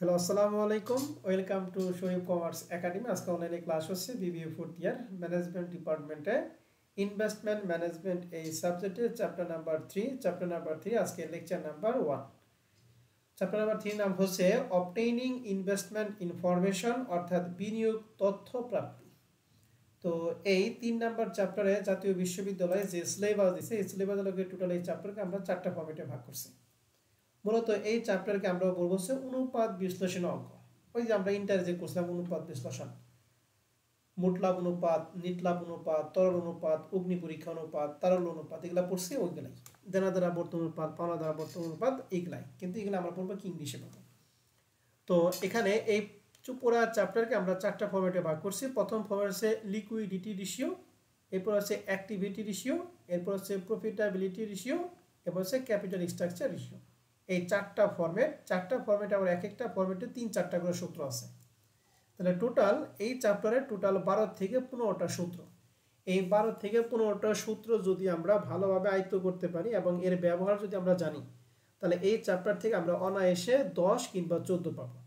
Hello আসসালামু আলাইকুম welcome to Sharif commerce academy আজকে অনলাইনে ক্লাস হচ্ছে বিবিএ ফোর্থ ইয়ার ম্যানেজমেন্ট ডিপার্টমেন্টে ইনভেস্টমেন্ট ম্যানেজমেন্ট এই সাবজেক্টে চ্যাপ্টার নাম্বার 3 আজকে লেকচার নাম্বার 1 চ্যাপ্টার নাম্বার 3 নাম হচ্ছে অবটেইনিং ইনভেস্টমেন্ট ইনফরমেশন অর্থাৎ বিনিয়োগ তথ্য প্রাপ্তি। তো এই 3 নাম্বার চ্যাপ্টারে জাতীয় বিশ্ববিদ্যালয়ে যে সিলেবাস দিয়েছে এই সিলেবাসগুলোকে টোটাল এই চ্যাপ্টারকে আমরা 4টা ফরম্যাটে ভাগ করছি। মূলত এই চ্যাপ্টারকে আমরা বলবো হচ্ছে অনুপাত বিশ্লেষণ অঙ্ক। ওই যে আমরা ইন্টারে যে করছিলাম অনুপাত বিশ্লেষণ, মোট লাভ অনুপাত, নিট লাভ অনুপাত, তরল অনুপাত, অগ্নি পরীক্ষা অনুপাত, তারল অনুপাত, এগুলা পড়ছি ওইগুলাই। দেনা দ্বারা বর্তমান অনুপাত, পাওনা দ্বারা বর্তমান অনুপাত, এইগুলাই। কিন্তু এগুলো আমরা পড়বো কি ইংলিশে পাবো। তো এখানে এই পুরো চ্যাপ্টারকে আমরা 4টা ফরম্যাটে ভাগ করছি। প্রথম ফরম্যাট হচ্ছে লিকুইডিটি রেশিও, এরপর হচ্ছে অ্যাক্টিভিটি রেশিও, এরপর হচ্ছে প্রফিটেবিলিটি রেশিও, এরপর হচ্ছে ক্যাপিটাল স্ট্রাকচার রেশিও। এই 4টা ফরম্যাটে আবার এক একটা ফরম্যাটে 3-4টা করে সূত্র আছে। তাহলে টোটাল এই চ্যাপ্টারে টোটাল 12 থেকে 15টা সূত্র। এই 12 থেকে 15টা সূত্র যদি আমরা ভালোভাবে আয়ত্ত করতে পারি এবং এর ব্যবহার যদি আমরা জানি, তাহলে এই চ্যাপ্টার থেকে আমরা অনায়াসে 10 কিংবা 14 পাবো।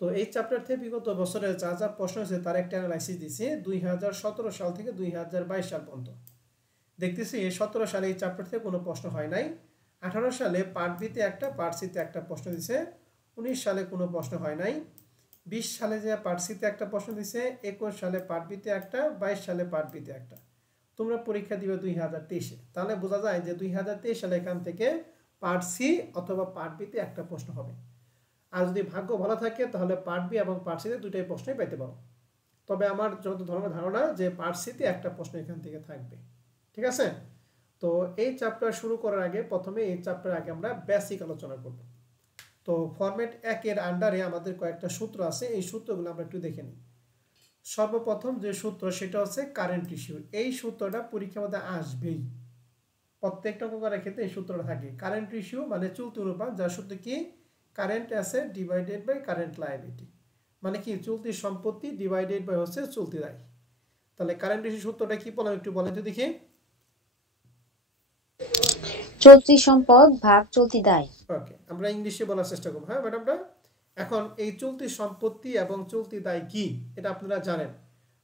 তো এই চ্যাপ্টার থেকে বিগত বছরে যা যা প্রশ্ন হয়েছে তার একটা অ্যানালাইসিস দিয়েছে 2017 সাল থেকে 2022 সাল পর্যন্ত। দেখতেছি 17 সালে এই চ্যাপ্টার থেকে কোনো প্রশ্ন হয় নাই। 18 সালে পার্ট বিতে একটা, পার্ট সিতে একটা প্রশ্ন দিছে। 19 সালে কোনো প্রশ্ন হয় নাই। 20 সালে যে পার্ট সিতে একটা প্রশ্ন দিছে। 21 সালে পার্ট বিতে একটা, 22 সালে পার্ট বিতে একটা। তোমরা পরীক্ষা দিবে 2023-এ। তাহলে বোঝা যায় যে 2023 সালে এখান থেকে পার্ট সি অথবা পার্ট বিতে একটা প্রশ্ন হবে। আর যদি ভাগ্য ভালো থাকে তাহলে পার্ট বি এবং পার্ট সিতে দুইটাই প্রশ্নই পেতে পারো। তবে আমার যত ধরনের ধারণা যে পার্ট সিতে একটা প্রশ্ন এখান থেকে থাকবে। ঠিক আছে? তো এই চ্যাপ্টার শুরু করার আগে প্রথমে এই চ্যাপ্টার আগে আমরা বেসিক আলোচনা করব। তো ফরম্যাট 1 এর আন্ডারে আমাদের কয়েকটা সূত্র আছে, এই সূত্রগুলো আমরা একটু দেখে নিই। সর্বপ্রথম যে সূত্র সেটা হচ্ছে কারেন্ট রেশিও। এই সূত্রটা পরীক্ষার মধ্যে আসবেই, প্রত্যেকটা অঙ্কের ক্ষেত্রে এই সূত্রটা থাকে। কারেন্ট রেশিও মানে চলতি অনুপাত, যার সূত্র কি current asset divided by current liability, মানে কি চলতি সম্পত্তি ডিভাইডেড বাই হচ্ছে চলতি দায়। তাহলে কারেন্ট রেশিও সূত্রটা কি বলেন একটু বলেন তো দেখি। চলতি সম্পদ ভাগ চলতি দায়। ওকে, আমরা ইংলিশে বলার চেষ্টা করব। হ্যাঁ ম্যাডামরা, এখন এই চলতি সম্পত্তি এবং চলতি দায় কি এটা আপনারা জানেন।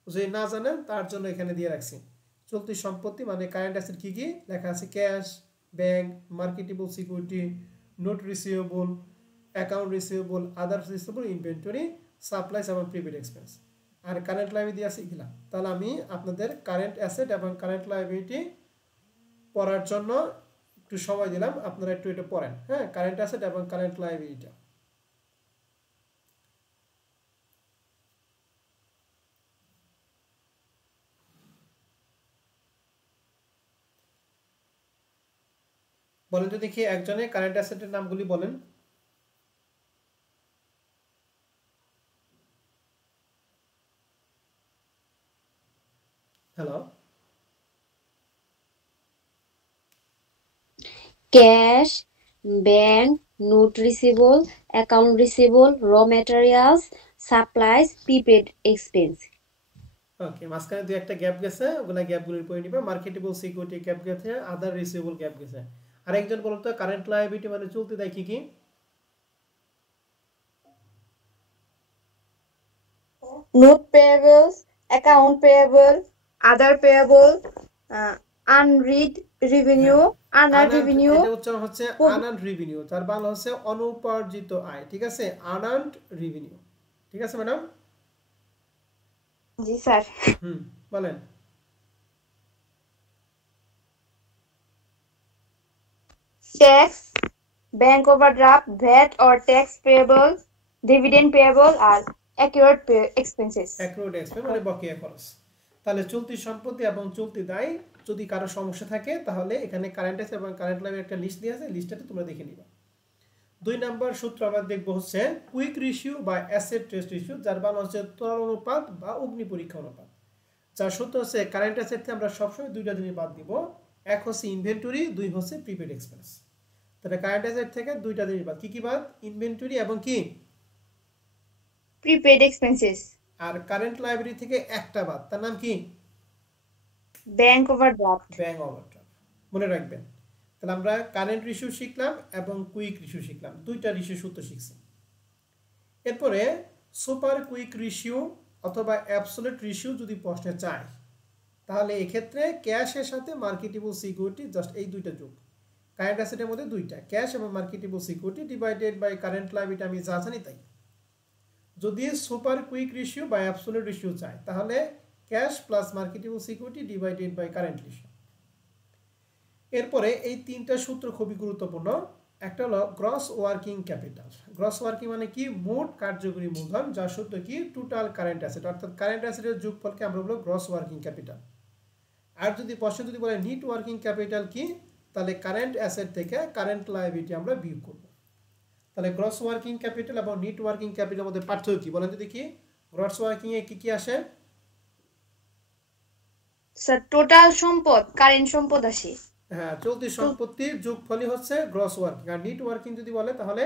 যদি না জানেন তার জন্য এখানে দিয়ে রাখছি। চলতি সম্পত্তি মানে কারেন্ট অ্যাসেট কি কি লেখা আছে, cash, bank, marketable security, note receivable, account receivable, others receivable, inventory, supplies এবং প্রিপেড এক্সপেন্স। আর কারেন্ট লায়াবিলিটি আছে এগুলা। তাহলে আমি আপনাদের কারেন্ট অ্যাসেট এবং কারেন্ট লায়াবিলিটি পড়ার জন্য একটু সময় দিলাম, আপনারা একটু এটা পড়েন। হ্যাঁ, কারেন্ট অ্যাসেট এবং কারেন্ট লায়াবিলিটি। বলেন তো দেখি একজনে কারেন্ট অ্যাসেটের নামগুলি বলেন। Hello, cash, bank, note receivable, account receivable, raw materials, supplies, prepaid expense. Okay, মাঝখানে দুই একটা গ্যাপ গেছে, ওগুলা গ্যাপগুলির পরে নিবে। মার্কেটেবল সিকিউরিটি গ্যাপ গেছে, আদার রিসিভেবল গ্যাপ গেছে। আর একজন বলুন তো কারেন্ট লায়াবিলিটি মানে চলতি দায় কি কি? Note payables, account payable, other payable, unread revenue, unearned revenue. এটা উচ্চারণ হচ্ছে আনআর্নড রেভিনিউ, তার বাংলা হচ্ছে অনুপার্জিত আয়। ঠিক আছে, আনআর্নড রেভিনিউ। ঠিক আছে ম্যাডাম? জি স্যার। বলেন। Tax, bank overdraft, VAT or tax payable, dividend payable are accrued expenses. accrued expense মানে বকেয়া খরচ। তাহলে চলতি সম্পত্তি এবং চলতি দায় যদি কারো সমস্যা থাকে তাহলে এখানে কারেন্ট অ্যাসেট এবং কারেন্ট লায়াবিলিটি একটা লিস্ট দিয়ে আছে, লিস্টটা তোমরা দেখে নিবা। 2 নাম্বার সূত্র আমরা দেখব হচ্ছে কুইক রেশিও বা অ্যাসেট টেস্ট রেশিও, যার বাংলা হচ্ছে ত্বরণ অনুপাত বা অগ্নি পরীক্ষা অনুপাত। যার সূত্র হচ্ছে কারেন্ট অ্যাসেট থেকে আমরা সবসময় দুইটা জিনিস বাদ দিব, এক হচ্ছে ইনভেন্টরি, দুই হচ্ছে প্রিপেড এক্সপেন্স। তাহলে কারেন্ট অ্যাসেট থেকে দুইটা জিনিস বাদ, কি কি বাদ? ইনভেন্টরি এবং কি Prepaid expenses. আর কারেন্ট লায়াবিলিটি থেকে একটা বাদ, তার নাম কি? Bank overdraft. Bank overdraft. মনে রাখবেন। তাহলে আমরা কারেন্ট রেশিও শিখলাম এবং কুইক রেশিও শিখলাম, দুইটা রেশিও সূত্র শিখছি। এরপরে সুপার কুইক রেশিও অথবা অ্যাবসোলিউট রেশিও যদি প্রশ্নে চায়, তাহলে এক্ষেত্রে ক্যাশের সাথে মার্কেটেবল সিকিউরিটি জাস্ট এই দুইটা যোগ। কারেন্ট অ্যাসেটের মধ্যে দুইটা, ক্যাশ এবং marketable security divided by current liability আমি যা জানি তাই। যদি সুপার কুইক রেশিও বা অ্যাবসোলিউট রেশিও চায়, তাহলে cash plus marketable security divided by current ratio. এরপরে এই তিনটা সূত্র খুবই গুরুত্বপূর্ণ। একটা হলো gross working capital. Gross working মানে কি? মোট কার্যকরী মূলধন, যার সূত্র কি? টোটাল কারেন্ট অ্যাসেট, অর্থাৎ কারেন্ট অ্যাসেটের যোগফলকে আমরা বলবো গ্রস ওয়ার্কিং ক্যাপিটাল। আর যদি প্রশ্ন যদি বলে নেট ওয়ার্কিং ক্যাপিটাল কি, তাহলে কারেন্ট অ্যাসেট থেকে কারেন্ট লায়াবিলিটি আমরা বিয়োগ করব। তাহলে গ্রস ওয়ার্কিং ক্যাপিটাল এবং নেট ওয়ার্কিং ক্যাপিটালের মধ্যে পার্থক্য কি বলেন তো দেখি? গ্রস ওয়ার্কিং এ কি কি আসে? স্যার টোটাল সম্পদ, কারেন্ট সম্পদ আসে। হ্যাঁ, চলতি সম্পত্তির যোগফলই হচ্ছে গ্রস ওয়ার্কিং। আর নেট ওয়ার্কিং যদি বলে তাহলে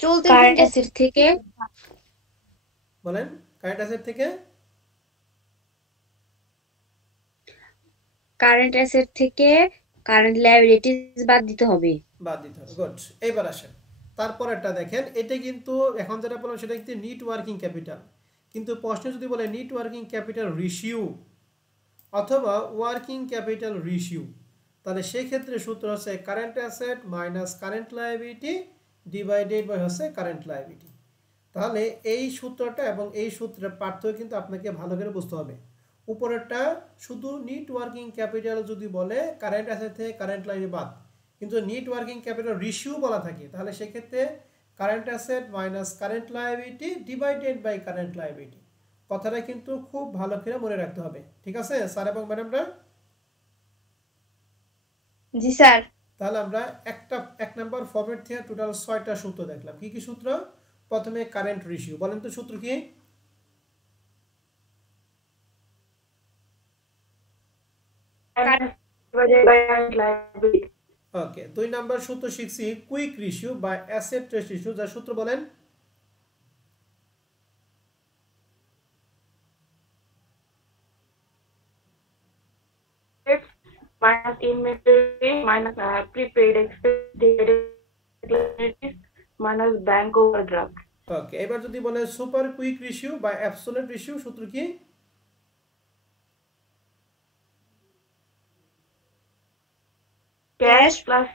চলতি কারেন্ট অ্যাসেট থেকে বলেন কারেন্ট অ্যাসেট থেকে কারেন্ট লায়াবিলিটিস বাদ দিতে হবে। গুড। এইবার আসেন তারপরেরটা দেখেন। এটা কিন্তু এখন যেটা বললাম সেটা কিন্তু নেট ওয়ার্কিং ক্যাপিটাল, কিন্তু প্রশ্নে যদি বলে নেট ওয়ার্কিং ক্যাপিটাল রেশিও অথবা ওয়ার্কিং ক্যাপিটাল রেশিও, তাহলে সেই ক্ষেত্রে সূত্র হচ্ছে current asset minus current liability divided by হচ্ছে কারেন্ট লায়াবিলিটি। তাহলে এই সূত্রটা এবং এই সূত্রের পার্থক্য কিন্তু আপনাকে ভালো করে বুঝতে হবে। উপরেরটা শুধু নেট ওয়ার্কিং ক্যাপিটাল যদি বলে কারেন্ট অ্যাসেট থেকে কারেন্ট লায়াবিলিটি বাদ, কিন্তু নেট ওয়ার্কিং ক্যাপিটাল রেশিও বলা থাকে, তাহলে সেক্ষেত্রে current asset minus current liability divided by current liability. কথাটা কিন্তু খুব ভালো করে মনে রাখতে হবে, ঠিক আছে স্যার এবং ম্যাডামরা? জি স্যার। তাহলে আমরা এক নাম্বার ফরম্যাট থেকে টোটাল 6টা সূত্র দেখলাম। কি কি সূত্র? প্রথমে কারেন্ট রেশিও, বলেন তো সূত্র কি? ওকে। 2 নাম্বার সূত্র শিখছি কুইক রেশিও বা অ্যাসেট রেশিও, যার সূত্র বলেন? minus inventory minus prepaid expenses minus bank overdraft. ওকে, এবার যদি বলে সুপার কুইক রেশিও বা অ্যাবসোলিউট রেশিও, সূত্র কি? Cash plus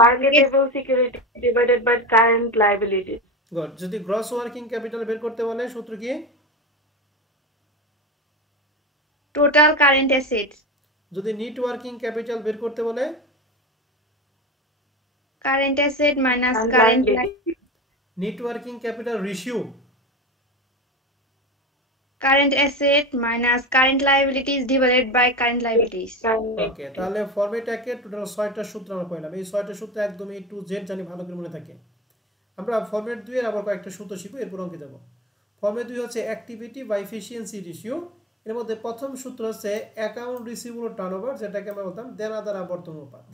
marketable security divided by current liabilities. Good. যদি গ্রস ওয়ার্কিং ক্যাপিটাল বের করতে বলে সূত্র কি? Total current assets. যদি নেট ওয়ার্কিং ক্যাপিটাল বের করতে বলে? Current asset minus And current liabilities. Net working capital ratio? Current asset minus current liabilities divided by current liabilities. Okay, তাহলে ফরম্যাট একে টোটাল 6টা সূত্র আমরা পেলাম। এই 6টা সূত্র একদম A to Z জানি ভালো করে মনে থাকে। আমরা ফরম্যাট 2 এর আবার কয়েকটা সূত্র শিখব, এরপর অঙ্কে যাব। ফরম্যাট 2 হচ্ছে অ্যাক্টিভিটি বা এফিশিয়েন্সি রেশিও। এর মধ্যে প্রথম সূত্র হচ্ছে অ্যাকাউন্ট রিসিভেবল টার্নওভার, যেটাকে আমরা বলতাম দেনাদার আবর্তন অনুপাত।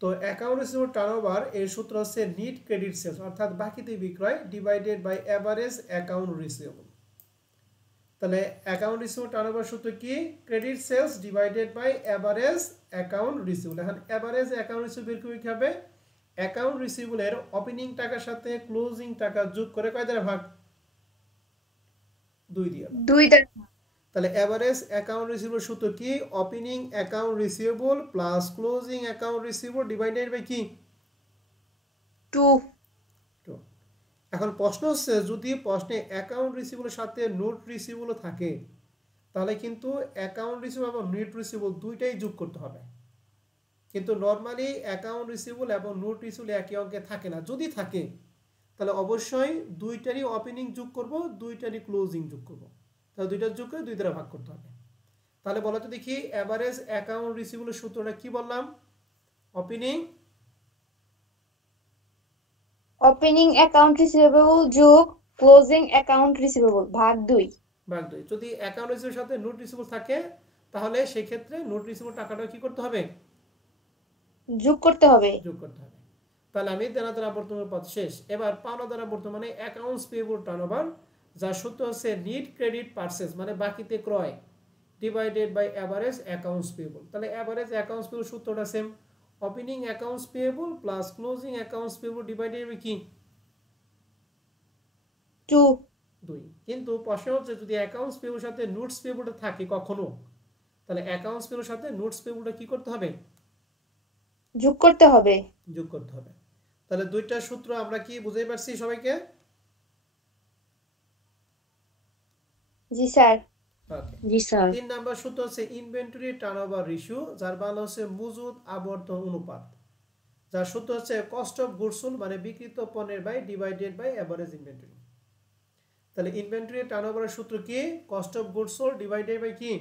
তো অ্যাকাউন্ট রিসিভেবল টার্নওভার এর সূত্র হচ্ছে নেট ক্রেডিট সেলস, অর্থাৎ বাকিতে বিক্রয় divided by average account receivable. তাহলে অ্যাকাউন্ট রিসিভেবল টার্নওভার সূত্র কি? Credit sales divided by average account receivable. এখন এভারেজ অ্যাকাউন্ট রিসিভেবল বের করে কি হবে? অ্যাকাউন্ট রিসিভেবলের ওপেনিং টাকার সাথে ক্লোজিং টাকা যোগ করে কয় দ্বারা ভাগ? 2 দিয়ে। 2 দ্বারা। তাহলে এভারেজ অ্যাকাউন্ট রিসিভেবল সূত্র কি? Opening account receivable plus closing account receivable divided by কি? 2। এখন প্রশ্ন হচ্ছে যদি প্রশ্নে অ্যাকাউন্ট রিসিভেবলের সাথে নোট রিসিভেবল থাকে, তাহলে কিন্তু অ্যাকাউন্ট রিসিভেবল এবং নোট রিসিভেবল দুইটাই যোগ করতে হবে। কিন্তু নরমালি অ্যাকাউন্ট রিসিভেবল এবং নোট রিসিভেবল একই অঙ্কে থাকে না। যদি থাকে তাহলে অবশ্যই দুইটারই ওপেনিং যোগ করব, দুইটারই ক্লোজিং যোগ করব। তাহলে দুইটা যোগ করে 2 দ্বারা ভাগ করতে হবে। তাহলে বলো তো দেখি এভারেজ অ্যাকাউন্ট রিসিভেবলের সূত্রটা কি বললাম? ওপেনিং অ্যাকাউন্ট রিসিভেবল যোগ ক্লোজিং অ্যাকাউন্ট রিসিভেবল ভাগ 2। যদি অ্যাকাউন্ট রিসিভেবলের সাথে নোট রিসিভেবল থাকে, তাহলে সেই ক্ষেত্রে নোট রিসিভেবল টাকাটা কি করতে হবে? যোগ করতে হবে। তাহলে আমি দেনাদার আবর্তন অনুপাত শেষ। এবার পাওনাদার আবর্তন মানে অ্যাকাউন্টস পেয়েবল টার্নওভার, যার সূত্র হচ্ছে নেট ক্রেডিট পারচেজ মানে বাকিতে ক্রয় divided by average accounts payable. তাহলে এভারেজ অ্যাকাউন্টস পেয়েবল সূত্রটা same, opening accounts payable plus closing accounts payable divided by কি? 2 2 কিন্তু প্রশ্ন হচ্ছে যদি অ্যাকাউন্টস পেবল সাথে নোটস পেবলটা থাকে কখনো তাহলে অ্যাকাউন্টস পেবল সাথে নোটস পেবলটা কি করতে হবে যোগ করতে হবে যোগ করতে হবে তাহলে দুইটা সূত্র আমরা কি বুঝাই পারছি সবাইকে জি স্যার ওকে জি স্যার 3 নাম্বার সূত্র হচ্ছে ইনভেন্টরি টার্নওভার রেশিও যার বাংলা হচ্ছে মজুদ আবর্তন অনুপাত যার সূত্র হচ্ছে কস্ট অফ গুডস সোল্ড মানে বিক্রিত পণ্যের by divided by average inventory তাহলে ইনভেন্টরি টার্নওভারের সূত্র কি cost of goods sold divided by কি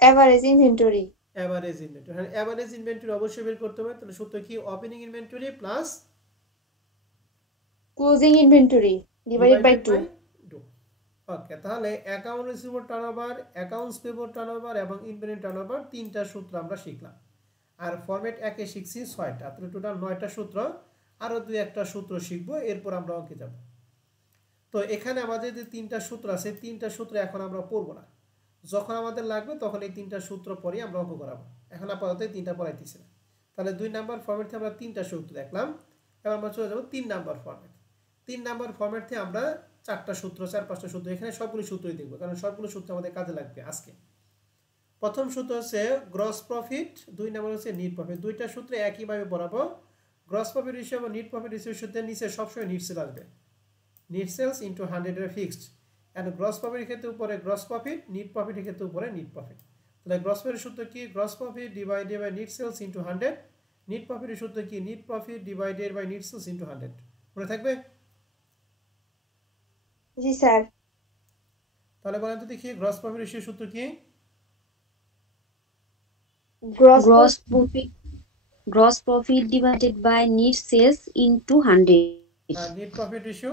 এভারেজ ইনভেন্টরি এভারেজ ইনভেন্টরি হ্যাঁ এভারেজ ইনভেন্টরি অবশ্যই বের করতে হবে তাহলে সূত্র কি opening inventory plus closing inventory divided by 2 okay তাহলে account receivable turnover accounts payable turnover এবং ইনভেন্টরি টার্নওভার তিনটা সূত্র আমরা শিখলাম আর ফরম্যাট একে শিখছি 6টা তাহলে টোটাল 9টা সূত্র আরো দুই একটা সূত্র শিখব এরপর আমরা অঙ্কে যাব তো এখানে আমাদের যে তিনটা সূত্র আছে তিনটা সূত্র এখন আমরা পড়ব না যখন আমাদের লাগবে তখন এই তিনটা সূত্র পড়ে আমরা অঙ্ক করাবো এখন আপাতত এই তিনটা পড়াইতেছি না তাহলে 2 নাম্বার ফরম্যাট থেকে আমরা তিনটা সূত্র দেখলাম এবার আমরা চলে যাব 3 নাম্বার ফরম্যাট 3 নাম্বার ফরম্যাট থেকে আমরা চারটা সূত্র 4-5টা সূত্র এখানে সবগুলো সূত্রই দেখব কারণ সবগুলো সূত্র আমাদের কাজে লাগবে আজকে প্রথম সূত্র হচ্ছে গ্রস প্রফিট 2 নাম্বার হচ্ছে নেট প্রফিট দুইটা সূত্র একই ভাবে পড়াবো গ্রস প্রফিট রেশিও এবং নেট প্রফিট রেশিও সূত্রের নিচে সবসময় নেট সেল আসবে নেট সেলস ইনটু 100 এর ফিক্সড এন্ড গ্রস প্রফিটের ক্ষেত্রে উপরে গ্রস প্রফিট নেট প্রফিটের ক্ষেত্রে উপরে নেট প্রফিট তাহলে গ্রস প্রফিটের সূত্র কি gross profit divided by net sales into 100 net প্রফিটের সূত্র কি net profit divided by net sales into 100 মনে থাকবে জি স্যার তাহলে বলেন তো দেখি গ্রস প্রফিট রেশিও সূত্র কি gross profit divided by net sales into 100 আর net profit ratio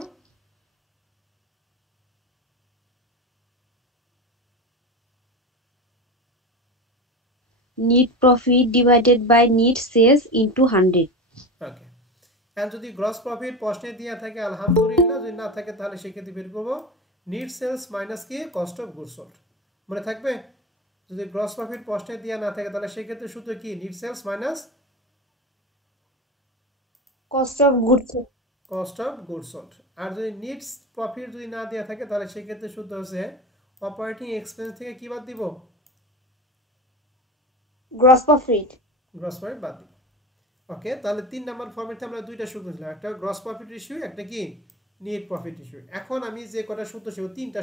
net profit divided by net sales into 100 okay এখন যদি গ্রস প্রফিট প্রশ্নে দেয়া থাকে আলহামদুলিল্লাহ যদি না থাকে তাহলে সেক্ষেত্রে বের করব নেট সেলস মাইনাস কি কস্ট অফ গুডস সোল্ড মনে থাকবে যদি গ্রস প্রফিট প্রশ্নে দেয়া না থাকে তাহলে সেক্ষেত্রে সূত্র কি net sales minus cost of goods sold আর যদি নেট প্রফিট যদি না দেয়া থাকে তাহলে সেক্ষেত্রে সূত্র হচ্ছে অপারেটিং এক্সপেন্স থেকে কি বাদ দিব গ্রস প্রফিট বাদ দিব ওকে তাহলে 3 নাম্বার ফরম্যাটে আমরা দুইটা সূত্র দিলাম একটা গ্রস প্রফিট রেশিও একটা কি নেট প্রফিট রেশিও এখন আমি যে কটা সূত্র ছিল তিনটা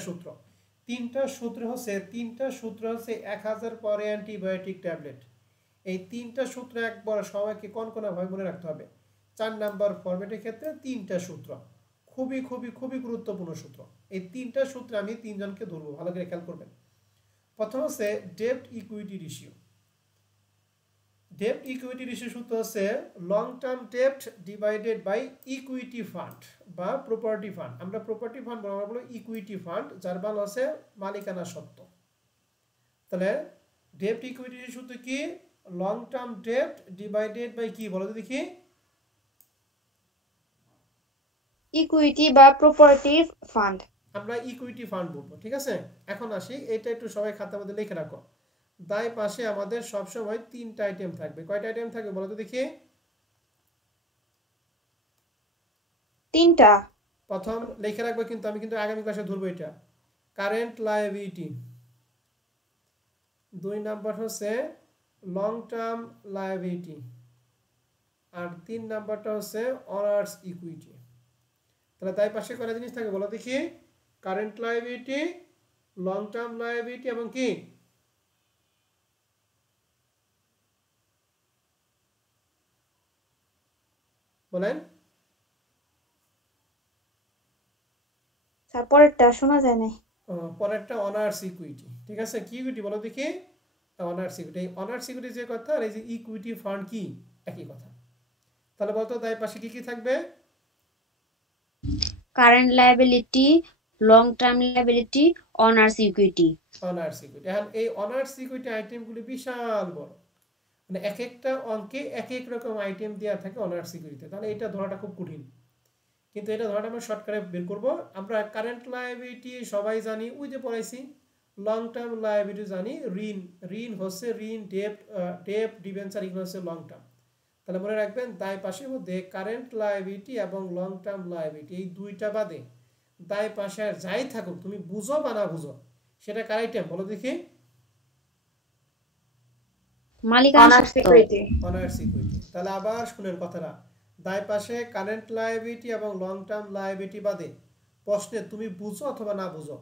সূত্র হচ্ছে 1000 পর অ্যান্টিবায়োটিক ট্যাবলেট এই তিনটা সূত্র একবার সবাইকে কোন ভাবে মনে রাখতে হবে 4 নাম্বার ফরম্যাটের ক্ষেত্রে তিনটা সূত্র খুবই খুবই খুবই গুরুত্বপূর্ণ সূত্র এই তিনটা সূত্র আমি তিনজনকে ধরবো ভালো করে খেয়াল করবেন প্রথম হচ্ছে ডেপ্ট ইকুইটি রেশিও ডেপ্ট ইকুইটি রেশিও সূত্র হচ্ছে long term ডেপ্ট divided by equity fund বা প্রপার্টি ফান্ড আমরা প্রপার্টি ফান্ড বলবো ইকুইটি ফান্ড যার মান আছে মালিকানা সত্ত্ব তাহলে ডেপ্ট ইকুইটি রেশিও সূত্র কি লং টার্ম ডেপ্ট ডিভাইডেড বাই কি বলো তো দেখি ইকুইটি বা প্রপার্টি ফান্ড আমরা ইকুইটি ফান্ড বলবো ঠিক আছে এখন আসি এটা একটু সবাই খাতার মধ্যে লিখে রাখো দায় পাশে আমাদের সব সময় তিনটা আইটেম থাকবে কয়টা আইটেম থাকবে বলো তো দেখি তিনটা প্রথম লিখে রাখবে কিন্তু আমি কিন্তু আগামী ক্লাসে ধরবো এটা কারেন্ট লায়াবিলিটি 2 নাম্বার হচ্ছে লং টার্ম লায়াবিলিটি আর 3 নাম্বারটা হচ্ছে অনার্স ইকুইটি তাহলে দায় পাশে কয়টা জিনিস থাকে বলো দেখি current liability long term liability এবং কি বলেন তারপরটা শোনা যায় না পরেরটা অনার্স ইকুইটি ঠিক আছে কি ইকুইটি বলো দেখি অনার্স ইকুইটি অনার্স ইকুইটি যে কথা আর এই যে ইকুইটি ফান্ড কি একই কথা তাহলে বলতো দায় পাশে কি কি থাকবে current liability long term liability owners equity এখন এই অনার্স ইকুইটি আইটেমগুলি বিশাল বড় মানে এক একটা অঙ্কে এক এক রকম আইটেম দেওয়া থাকে অনার্স ইকুইটিতে তাহলে এটা ধরাটা খুব কঠিন কিন্তু এটা ধরাটা আমরা শর্টকাটে বের করব আমরা কারেন্ট লায়াবিলিটি সবাই জানি ওই যে পড়াইছি লং টার্ম লায়াবিলিটি জানি ঋণ হচ্ছে ঋণ ডেপ্ট ডিবেঞ্চার এগুলো হচ্ছে লং টার্ম তাহলে মনে রাখবেন দায় পাশের মধ্যে কারেন্ট লায়াবিলিটি এবং লং টার্ম লায়াবিলিটি এই দুইটা বাদে দায় পাশে আর যাই থাকুক, তুমি বুঝো বা না বুঝো, সেটা কার আইটেম বলো দেখি? মালিকানা অনার সত্ত্ব। Security owner security. তাহলে আবার শুনেন কথাটা, দায় পাশে কারেন্ট লায়াবিলিটি এবং লং টার্ম লায়াবিলিটি বাদে প্রশ্নে তুমি বুঝো অথবা না বুঝো,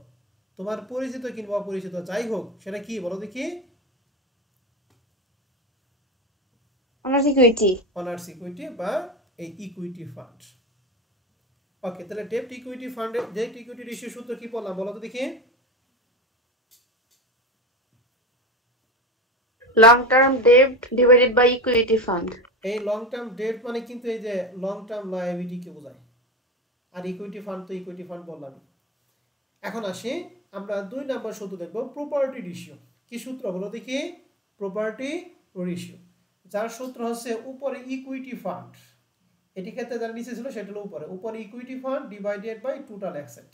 তোমার পরিচিত কিংবা অপরিচিত যাই হোক, সেটা কি বলো দেখি? অনার সিকিউরিটি অনার সিকিউরিটি বা এই ইকুইটি ফান্ড। ওকে, তাহলে ডেট ইকুইটি ফান্ডের ডেট ইকুইটি রেশিও সূত্র কি বললাম বলো তো দেখি? long-term debt divided by equity fund. এই লং টার্ম ডেট মানে কিন্তু এই যে লং টার্ম লায়াবিলিটি কে বোঝায়, আর ইকুইটি ফান্ড তো ইকুইটি ফান্ড বললাম। এখন আসি আমরা 2 নাম্বার সূত্র দেখব, প্রপার্টি রেশিও। কি সূত্র বলো দেখি? প্রপার্টি রেশিও, যার সূত্র হচ্ছে উপরে ইকুইটি ফান্ড, এটি ক্ষেত্রে যার নিচে ছিল সেটা হলো উপরে equity fund divided by total asset.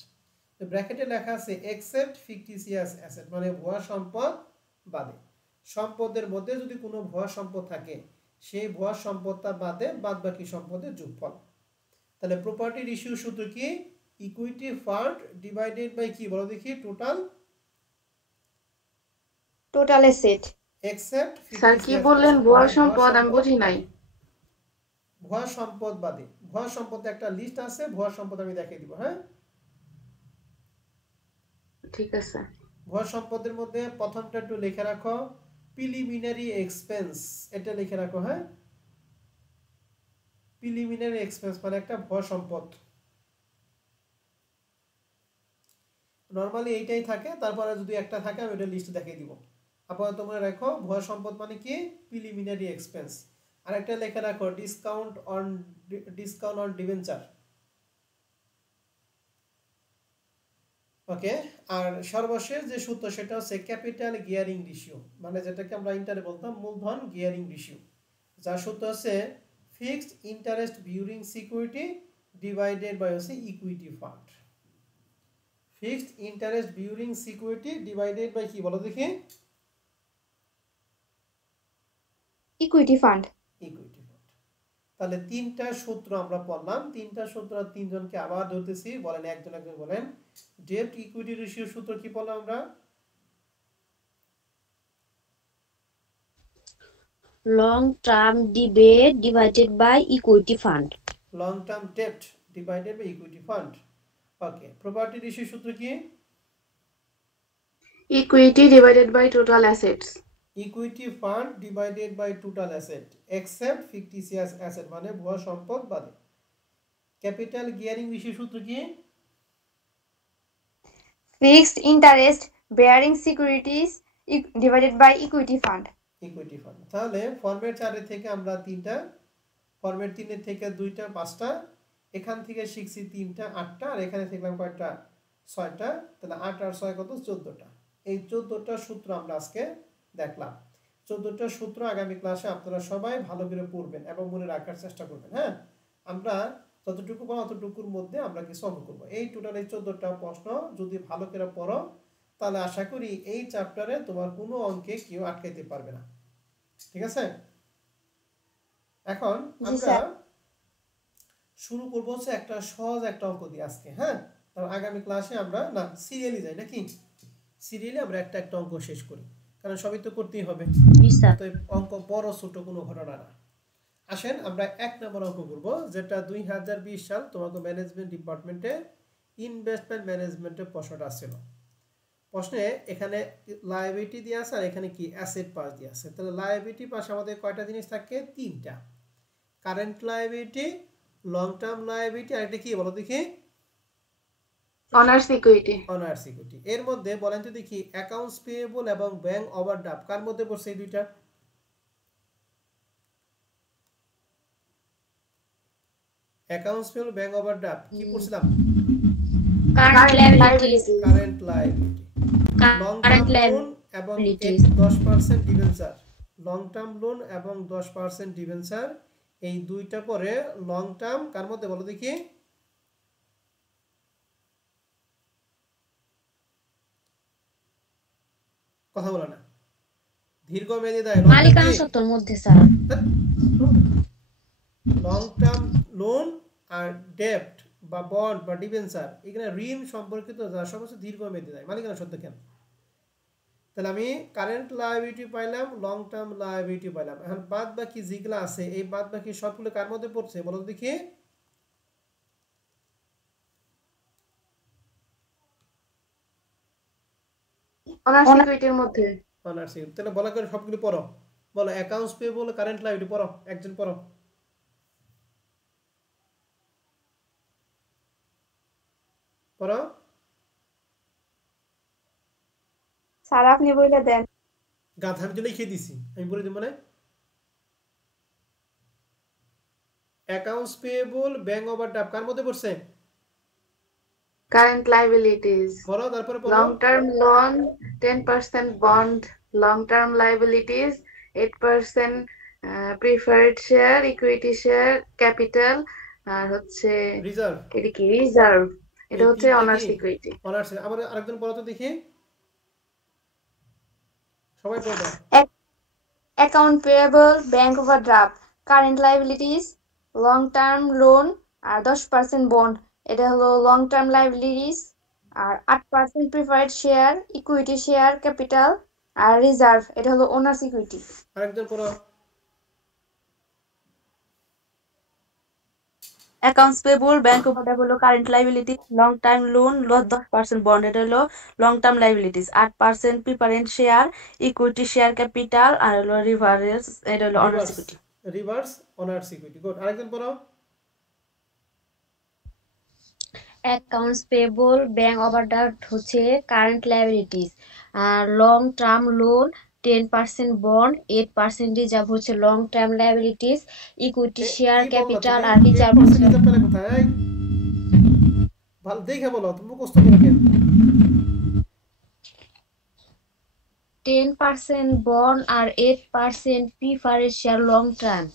তো ব্র্যাকেটে লেখা আছে এক্সেপ্ট ফিকটিসিয়াস অ্যাসেট, মানে ভুয়া সম্পদ বাদে। সম্পদের মধ্যে যদি কোনো ভুয়া সম্পদ থাকে, সেই ভুয়া সম্পদটা বাদে বাদ বাকি সম্পদের যোগফল। তাহলে প্রপার্টি রেশিও সূত্র কি? ইকুইটি ফান্ড ডিভাইডেড বাই কি বলো দেখি? Total asset. এক্সেপ্ট স্যার কি বললেন ভুয়া সম্পদ? আমি বুঝি নাই। ভুয়া সম্পদ বাদে। ভুয়া সম্পদ একটা লিস্ট আছে, ভুয়া সম্পদ আমি দেখিয়ে দিব। হ্যাঁ, ঠিক আছে। ভুয়া সম্পদের মধ্যে প্রথমটা একটু লিখে রাখো, প্রিলিমিনারি এক্সপেন্স, এটা লিখে রাখো। হ্যাঁ, প্রিলিমিনারি এক্সপেন্স মানে একটা ভুয়া সম্পদ। নরমালি এইটাই থাকে, তারপরে যদি একটা থাকে আমি এটা লিস্ট দেখিয়ে দিব। আপাতত মনে রাখো ভুয়া সম্পদ মানে কি? Preliminary expense. আর একটা লেখা রাখো ডিসকাউন্ট অন ডিবেঞ্চার। ওকে, আর সর্বশেষ যে সূত্র সেটা হচ্ছে ক্যাপিটাল গিয়ারিং রেশিও, মানে যেটাকে আমরা ইন্টারে বলতাম মূলধন গিয়ারিং রেশিও, যার সূত্র হচ্ছে fixed interest bearing security divided by হচ্ছে equity fund. Fixed interest bearing security divided by কি বলো দেখি? Equity fund. Equity fund. তাহলে তিনটা সূত্র আমরা পড়লাম, তিনটা সূত্র তিনজনকে আবার ধরতেছি, বলেন একজন একজন বলেন। ডেট ইকুইটি রেশিও সূত্র কি বললাম আমরা? Long term debt divided by equity fund. Long term debt divided by equity fund. Okay, property ratio সূত্র কি? Equity divided by total assets. Equity fund divided by total asset except fictitious asset, মানে ভুয়া সম্পদ বাদে। Capital gearing ratio সূত্র কি? Fixed interest bearing securities divided by equity fund. Equity fund. তাহলে format 4 থেকে আমরা তিনটা, ফরম্যাট 3 থেকে দুইটা, পাঁচটা, এখান থেকে শিখছি তিনটা, 8টা, আর এখানে দেখলাম কয়টা? 6টা। তাহলে 8 আর 6 কত? 14টা। এই 14টা সূত্র আমরা আজকে দেখলাম। 14টা সূত্র আগামী ক্লাসে আপনারা সবাই ভালো করে পড়বেন এবং মনে রাখার চেষ্টা করবেন। হ্যাঁ, আমরা যতটুকু পাবো ততটুকুর মধ্যে আমরা কি সলভ করব। এই টোটাল এই 14টা প্রশ্ন যদি ভালো করে পড়ো, তাহলে আশা করি এই চ্যাপ্টারে তোমার কোনো অঙ্কে কেউ আটকাইতে পারবে না। ঠিক আছে? এখন আমরা শুরু করব হচ্ছে একটা সহজ একটা অঙ্ক দিয়ে আজকে। হ্যাঁ, তার আগামী ক্লাসে আমরা না সিরিয়ালি যাই নাকি? সিরিয়ালি আমরা একটা একটা অঙ্ক শেষ করি, কারণ সবই তো করতেই হবে। তো অঙ্ক বড় ছোট কোনো ঘটনা না। আসেন আমরা 1 নম্বর অঙ্ক করব, যেটা 2020 সাল তোমাকে ম্যানেজমেন্ট ডিপার্টমেন্টে ইনভেস্টমেন্ট ম্যানেজমেন্টের প্রশ্নটা ছিল। প্রশ্নে এখানে লায়াবিলিটি দিয়ে আছে আর এখানে কি অ্যাসেট পাস দিয়ে আছে। তাহলে লায়াবিলিটি পাশে আমাদের কয়টা জিনিস থাকে? 3টা। Current liability, long term liability, আর এটা কি বলো দেখি? Owner security. Owner security. এর মধ্যে বলেন তো দেখি অ্যাকাউন্টস পেয়েবল এবং ব্যাংক ওভারড্রাফট কার মধ্যে পড়ছে এই দুইটা? অ্যাকাউন্টস পেয়েবল, ব্যাংক ওভারড্রাফট কি পড়ছিলাম? Current liability. Current liability. Long term loan এবং 10% ডিবেঞ্চার, লং টার্ম লোন এবং 10% ডিবেঞ্চার, এই দুইটা পরে লং টার্ম কার মধ্যে বলো দেখি? কথা বলো না। দীর্ঘমেয়াদী দায় মালিকানা সত্ত্বর মধ্যে স্যার। লং টার্ম লোন আর ডেপ্ট বা বন্ড বা ডিবেঞ্চার এখানে ঋণ সম্পর্কিত যা সমস্ত দীর্ঘমেয়াদী দেয় মালিকানা সত্ত্ব কেন তাহলে আমি কারেন্ট লায়াবিলিটি পাইলাম লং টার্ম লায়াবিলিটি পাইলাম এখন বাদ বাকি যেগুলো আছে এই বাদ বাকি সবগুলো কার মধ্যে পড়ছে বলো তো দেখি অনার সিকিউরিটির মধ্যে অনার্স তাহলে বলা করে সবগুলো পড়ো বলো অ্যাকাউন্টস পেয়েবল কারেন্ট লায়াবিলিটি পড়ো একজন পড়ো পড়ো স্যার আপনি বলে দেন গাধা আমি তো লিখে দিছি আমি বলে দিই মানে অ্যাকাউন্টস পেয়েবল ব্যাংক ওভারড্রাফট কার মধ্যে পড়ছে কারেন্ট লাইবিলিটিজ বলো তারপরে বলো long term loan 10% bond long term liabilities 8% preferred share equity share capital আর হচ্ছে রিজার্ভ এটা কি রিজার্ভ এটা এই হচ্ছে তিনটা অনার কি সিকিউরিটি অনার্স আমার আরেকজন পড়ো তো দেখি সবাই পড়ো account payable bank overdraft current liabilities long term loan আর 10% বন্ড এটা হলো লং টার্ম লাইবিলিটিস আর 8% preferred share equity share capital আর রিজার্ভ এটা হলো ওনার সিকিউরিটি আরেকজন পড়ো অ্যাকাউন্টস পেবল ব্যাংক ওভারড্রাফট হলো current liability long time loan 10% bond এটা হলো long term liabilities 8% preference share equity share capital আর হলো রিভার্স এটা হলো owner security reverse owner security good আরেকজন পড়ো অ্যাকাউন্টস পেয়েবল ব্যাংক ওভারড্রাফট হচ্ছে কারেন্ট লায়াবিলিটিস আর long term loan 10% bond 8% reserve হচ্ছে long term liabilities equity share কি বললা ক্যাপিটাল তুমি আর রিজার্ভ 8% হচ্ছে রিজার্ভ পেলে কোথায় ভালো দেখে বলো তুমি মুখস্থ করে কেন 10% বন্ড আর 8% প্রিফারেন্স শেয়ার লং টার্ম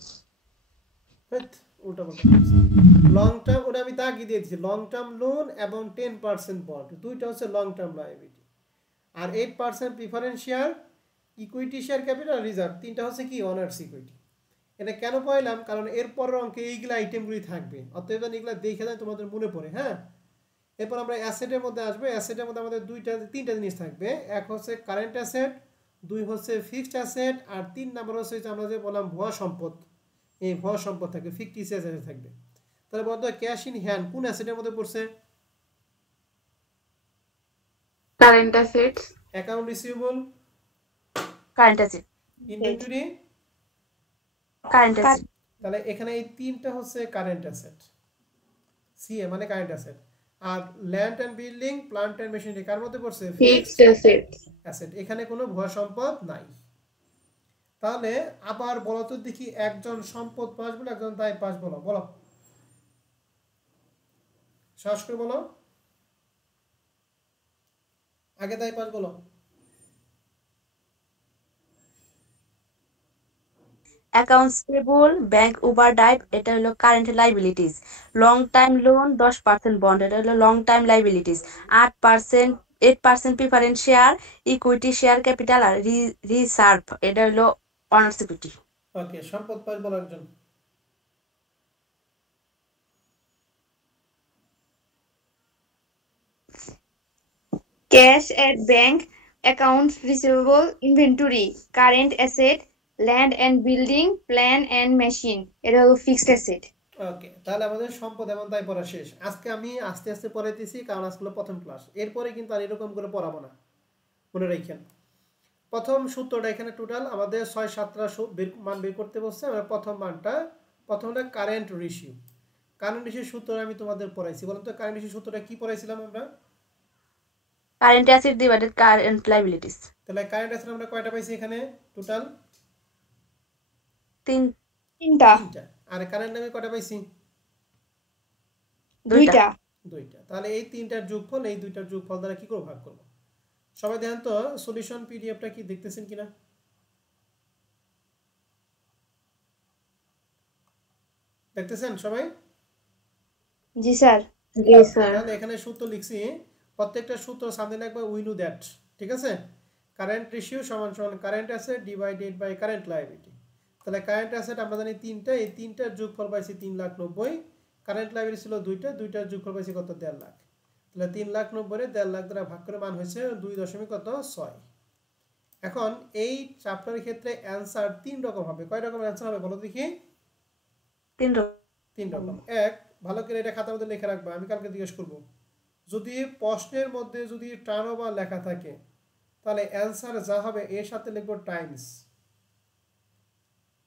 উল্টা বলতে লং টার্ম ওটা আমি দাগি দিয়ে দিয়েছি লং টার্ম লোন এবং 10% বন্ড দুইটা হচ্ছে লং টার্ম লায়াবিলিটি আর 8% preference share equity share capital reserve তিনটা হচ্ছে কি অনার সিকিউরিটি এটা কেন পাইলাম কারণ এর পরের অঙ্কে এইগুলা আইটেমগুলি থাকবে অতএব এগুলা দেখে যায় তোমাদের মনে পড়ে হ্যাঁ এরপর আমরা অ্যাসেটের মধ্যে আসবো অ্যাসেটের মধ্যে আমাদের তিনটা জিনিস থাকবে এক হচ্ছে কারেন্ট অ্যাসেট দুই হচ্ছে ফিক্সড অ্যাসেট আর 3 নাম্বার হচ্ছে আমরা যে বললাম ভুয়া সম্পদ এই ভুয়া সম্পদ থাকবে ফিকটিস অ্যাসেট থাকবে তাহলে বলতো ক্যাশ ইন হ্যান্ড কোন অ্যাসেটের মধ্যে পড়ছে current assets account receivable current asset inventory current asset তাহলে এখানে এই তিনটা হচ্ছে কারেন্ট অ্যাসেট সিএ মানে কারেন্ট অ্যাসেট আর land and building plant and machinery কার মধ্যে পড়ছে ফিক্সড অ্যাসেটস অ্যাসেট এখানে কোনো ভুয়া সম্পদ নাই তাহলে আবার বলো তো দেখি একজন সম্পদ পাস বলো একজন দায় পাস বলো বলো সাহস করে বলো আগে দায় পাস বলো অ্যাকাউন্টস পেবল ব্যাংক ওভারড্রাফট এটা হলো current liabilities long time loan 10% bond এটা হলো long time liabilities 8% preference share equity share capital আর রিজার্ভ এটা হলো অনার সিকিউরিটি ওকে সম্পদ পাস বলো একজন cash at bank accounts receivable inventory current asset land and building plan and machine এটা হলো ফিক্সড অ্যাসেট ওকে তাহলে আমাদের সম্পদ এবং দায় পড়া শেষ আজকে আমি আস্তে আস্তে পড়াইতেছি কারণ আজকে প্রথম ক্লাস এরপরে কিন্তু আর এরকম করে পড়াবো না মনে রাখেন প্রথম সূত্রটা এখানে টোটাল আমাদের 6-7টা মান বের করতে বলছে আমরা প্রথম মানটা প্রথমটা কারেন্ট রেশিও সূত্র আমি তোমাদের পড়াইছি বলুন তো কারেন্ট রেশিও সূত্রটা কি পড়াইছিলাম আমরা current asset divided current liabilities তাহলে কারেন্ট অ্যাসেট আমরা কয়টা পাইছি এখানে টোটাল তিনটা আর কারেন্ট আমি কয়টা পাইছি দুইটা তাহলে এই তিনটার যোগফল এই দুইটার যোগফল দ্বারা কি করে ভাগ করব সবাই দেখেন তো সলিউশন পিডিএফটা কি দেখতেছেন কিনা দেখতেছেন সবাই জি স্যার জি স্যার তাহলে এখানে সূত্র লিখছি প্রত্যেকটা সূত্র সামনে লিখবা উই নো দ্যাট ঠিক আছে কারেন্ট রেশিও সমান সমান current asset divided by current liability তাহলে কারেন্ট অ্যাসেট আমরা জানি তিনটা, এই তিনটার যোগফল পাইছি 3,90,000, কারেন্ট লায়াবিলিটি ছিল দুইটা, দুইটার যোগফল পাইছি কত 1.5 লাখ। তাহলে 3,90,000 1.5 লাখ দ্বারা ভাগ করে মান হয়েছে 2.6। এখন এই চ্যাপ্টারের ক্ষেত্রে অ্যান্সার 3 রকম হবে। কয় রকম অ্যান্সার হবে বলো দেখি? 3 রকম। এক, ভালো করে এটা খাতার মধ্যে লিখে রাখবা, আমি কালকে জিজ্ঞেস করব। যদি প্রশ্নের মধ্যে যদি টার্নওভার লেখা থাকে তাহলে অ্যান্সার যা হবে এর সাথে লিখবো টাইমস।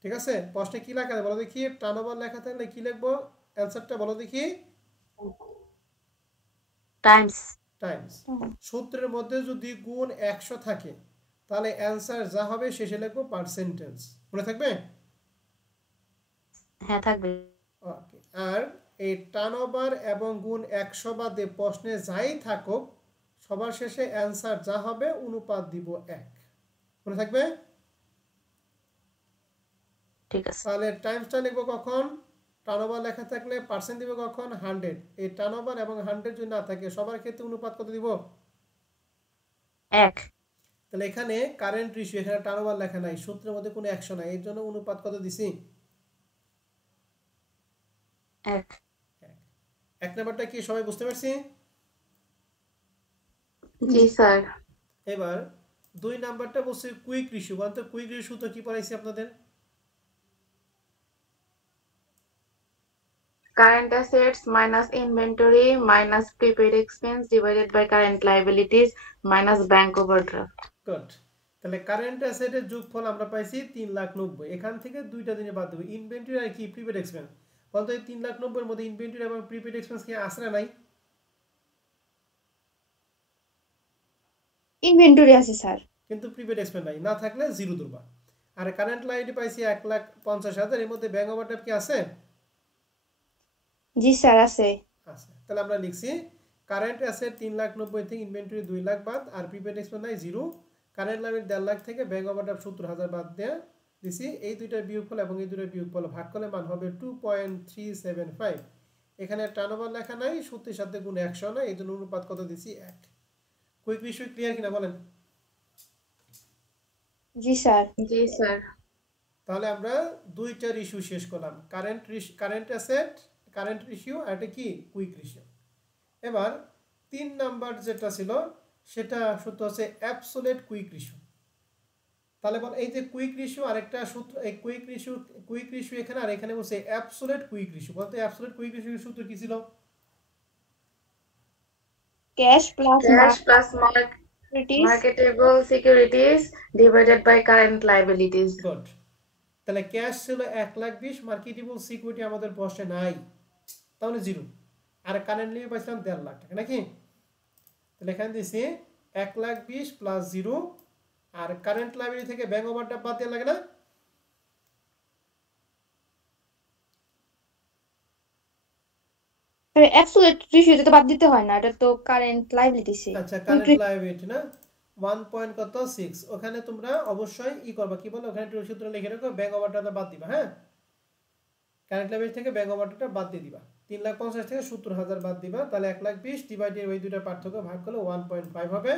ঠিক আছে? প্রশ্নে কি লেখা আছে বলো দেখি? টার্নওভার লেখা থাকলে কি লিখবো অ্যান্সারটা বলো দেখি? টাইমস। সূত্রের মধ্যে যদি গুণ 100 থাকে তাহলে অ্যান্সার যা হবে শেষে লিখবো পার্সেন্টেজ। মনে থাকবে? হ্যাঁ থাকবে। ওকে। আর এই টার্নওভার এবং গুণ 100 বাদে প্রশ্নে যাই থাকুক সবার শেষে অ্যান্সার যা হবে অনুপাত দিব 1। মনে থাকবে? ঠিক আছে। তাহলে টাইমসটা লিখবো কখন? টার্নওভার লেখা থাকলে পার্সেন্ট দিব কখন? 100। এই টার্নওভার এবং 100 যদি না থাকে সবার ক্ষেত্রে অনুপাত কত দিব? 1। তাহলে এখানে কারেন্ট রেশিও, এখানে টার্নওভার লেখা নাই, সূত্রের মধ্যে কোনো 100 নাই, এর জন্য অনুপাত কত দিছি? 1। এক নাম্বারটা কি সবাই বুঝতে পারছি? জি স্যার। এবার 2 নাম্বারটা বলছে কুইক রেশিও। বলতে কুইক রেশিও তো কি পড়াইছি আপনাদের? Current assets minus inventory minus prepaid expense divided by current liabilities minus bank overdraft. Good. তাহলে কারেন্ট অ্যাসেটের যোগফল আমরা পাইছি 3,90,000। এখান থেকে দুইটা জিনিস বাদ দেব, ইনভেন্টরি আর কি প্রিপেড এক্সপেন্স। বলতো এই 3,90,000 এর মধ্যে ইনভেন্টরি এবং প্রিপেড এক্সপেন্স কি আছে না নাই? ইনভেন্টরি আছে স্যার, কিন্তু প্রিপেড এক্সপেন্স নাই, না থাকলে জিরো ধরবা। আর কারেন্ট লাইবিলিটি পাইছি 1,50,000, এর মধ্যে ব্যাংক ওভারড্রাফট কি আছে? জি স্যার আছে। তাহলে আমরা লিখছি কারেন্ট অ্যাসেট 3,90,000 থেকে ইনভেন্টরি 2 লাখ বাদ, আর প্রিপেড এক্সপেন্স নাই জিরো। কারেন্ট লাইবিলিটি 1.5 লাখ থেকে ব্যাংক ওভারড্রাফট 70,000 বাদ দেয়া দিছি। এই দুইটার বিয়োগফল এবং এই দুইটার বিয়োগফল ভাগ করলে মান হবে 2.375। এখানে টার্নওভার লেখা নাই, সূত্রের সাথে গুণ 100 নাই, এই জন্য অনুপাত কত দিছি? 1। কুইক রেশিও ক্লিয়ার কিনা বলেন? জি স্যার। জি স্যার। তাহলে আমরা দুইটা রেশিও শেষ করলাম, কারেন্ট অ্যাসেট, কারেন্ট রেশিও, আর এটা কি কুইক রেশিও। এবার 3 নাম্বার যেটা ছিল সেটা সূত্র হচ্ছে অ্যাবসোলিউট কুইক রেশিও। তাহলে বল এই যে কুইক রেশিও আরেকটা সূত্র, এই কুইক রেশিও এখানে, আর এখানে বলছে অ্যাবসোলিউট কুইক রেশিও। বলতে অ্যাবসোলিউট কুইক রেশিওর সূত্র কি ছিল? Cash plus marketable securities divided by current liabilities. Good. তাহলে ক্যাশ ছিল 1,20,000, মার্কেটেবল সিকিউরিটি আমাদের প্রশ্নে নাই, তাহলে জিরো। আর কারেন্ট লিমিট পাইছিলাম 1.5 লাখ টাকা নাকি? তাহলে এখানে দিছি 1,20,000 প্লাস জিরো, আর কারেন্ট লাইবিলিটি থেকে ব্যাংক ওভারড্রাফট বাদ দেওয়া লাগে না? অ্যাবসলিউট রেশিওতে তো বাদ দিতে হয় না, এটা তো কারেন্ট লায়াবিলিটিস। আচ্ছা, কারেন্ট লাইবিলিটি না 1.6। ওখানে তোমরা অবশ্যই ই করবা, কি বলো ওখানে একটু সূত্র লিখে রাখো, ব্যাংক ওভারড্রাফট বাদ দিবা। হ্যাঁ, কারেন্ট লাইবিলিটি থেকে ব্যাংক ওভারড্রাফট বাদ দিয়ে দিবা। 3,50,000 থেকে 70,000 বাদ দিবা। তাহলে 1,20,000 ডিভাইডেড ওই দুইটা পার্থক্য ভাগ করলে 1.5 হবে।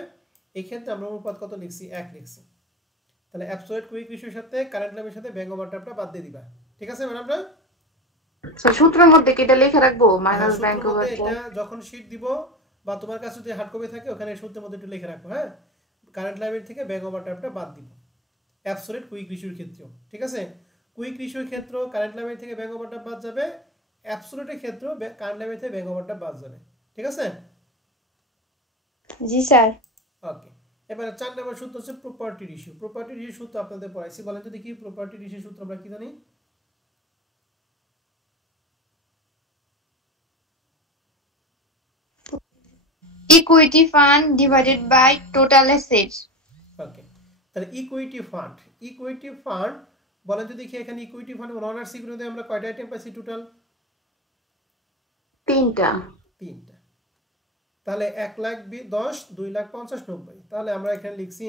এই ক্ষেত্রে আমরা অনুপাত কত লিখছি? 1 লিখছি। তাহলে অ্যাবসোলিউট কুইক রেশিওর সাথে কারেন্ট লাইবিলিটির সাথে ব্যাংক ওভারড্রাফটটা বাদ দিয়ে দিবা। ঠিক আছে ম্যাডামরা? সূত্রের মধ্যে কি এটা লিখে রাখবো মাইনাস ব্যাংক ওভারড্রাফট? এটা যখন শীট দিব বা তোমার কাছে যদি হার্ড কপি থাকে ওখানে সূত্রের মধ্যে একটু লিখে রাখো। হ্যাঁ, কারেন্ট লাইবিলিটি থেকে ব্যাংক ওভারড্রাফটটা বাদ দিব অ্যাবসোলিউট কুইক রেশিওর ক্ষেত্রেও। ঠিক আছে? কুইক রেশিওর ক্ষেত্রে কারেন্ট লাইবিলিটি থেকে ব্যাংক ওভারড্রাফট বাদ যাবে, অ্যাবসোলিউটের ক্ষেত্রে কারেন্ট লাইবিলিটি থেকে ব্যাংক ওভারড্রাফট বাদ যাবে। ঠিক আছে? জি স্যার। ওকে। এবারে 4 নম্বর সূত্র হচ্ছে প্রপার্টি রেশিও। প্রপার্টি রেশিও সূত্র আপনাদের পড়াইছি, বলেন তো দেখি প্রপার্টি রেশিও সূত্র আমরা কি জানি? Equity fund divided by total assets. Okay. তাহলে ইকুইটি ফান্ড বলেন তো দেখি এখানে ইকুইটি ফান্ড ওনার সিকিউরিটিতে আমরা কয়টা আইটেম পাইছি টোটাল? 3টা। তাহলে 1,10,000, 2,50,000, 90। তাহলে আমরা এখানে লিখছি